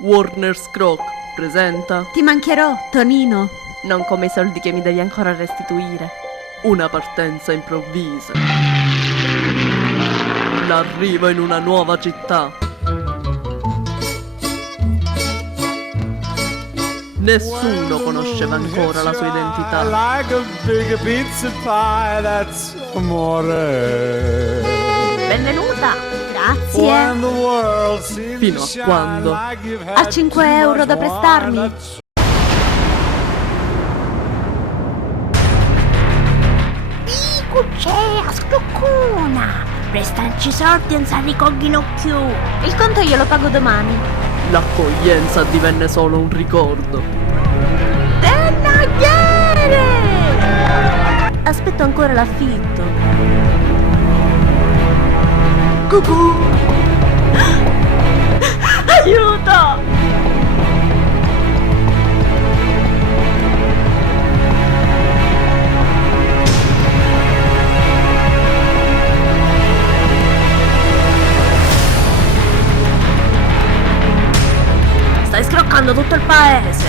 Warner Scrock presenta Ti mancherò, Tonino. Non come i soldi che mi devi ancora restituire. Una partenza improvvisa. L'arrivo in una nuova città. Nessuno conosceva ancora la sua identità. Like a big pizza pie, that's amore. Benvenuta. When Grazie. the world seems Fino to a shine quando? like you've Ha had 5 too euro much da prestarmi? wine, that's Cuccia, scroccona! Prestanci soldi non si ricoglino più! Il conto glielo pago domani. L'accoglienza divenne solo un ricordo. Tennagliere! Aspetto ancora l'affitto. Cucù! Aiuto! Stai scroccando tutto il paese!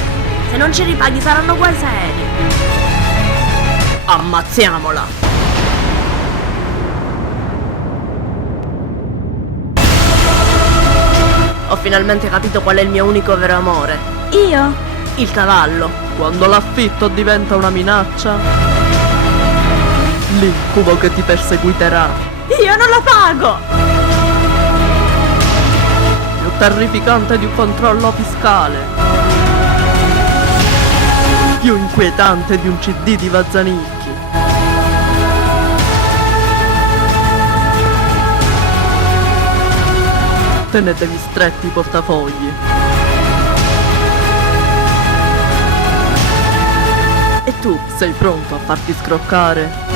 Se non ci ripaghi saranno guai seri! Ammazziamola! Ho finalmente capito qual è il mio unico vero amore. Io? Il cavallo. Quando l'affitto diventa una minaccia, l'incubo che ti perseguiterà. Io non la pago! Più terrificante di un controllo fiscale. Più inquietante di un CD di Vazzanicchi. Tenetevi stretti i portafogli. E tu sei pronto a farti scroccare?